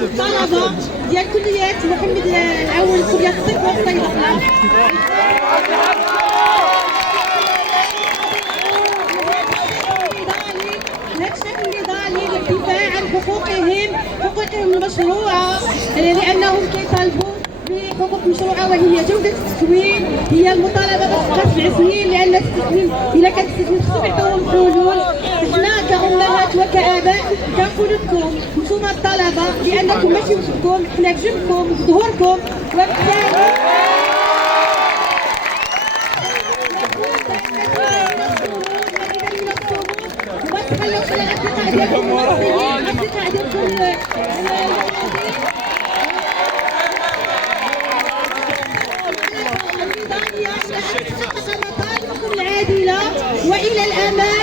الطلبة ديال كليات محمد الأول كلية الطب والصيدلة. للدفاع عن حقوقهم المشروعة، لأنهم كيطالبوا بحقوق مشروعة وهي جودة التكوين. هي المطالبة باش تبقى 7 سنين، لأن التسليم إلا كان التسليم خصهم يعطيوهم حلول. حنا كأمهات وكآباء كنقولوا لكم نتوما الطلبة لأنكم ماشي وحدكم، حنا في جنبكم في ظهوركم، وبالتالي تخلوش الأصدقاء ديالكم المصريين، الأصدقاء ديالكم النضالية، مطالبكم العادلة وإلى الأمام.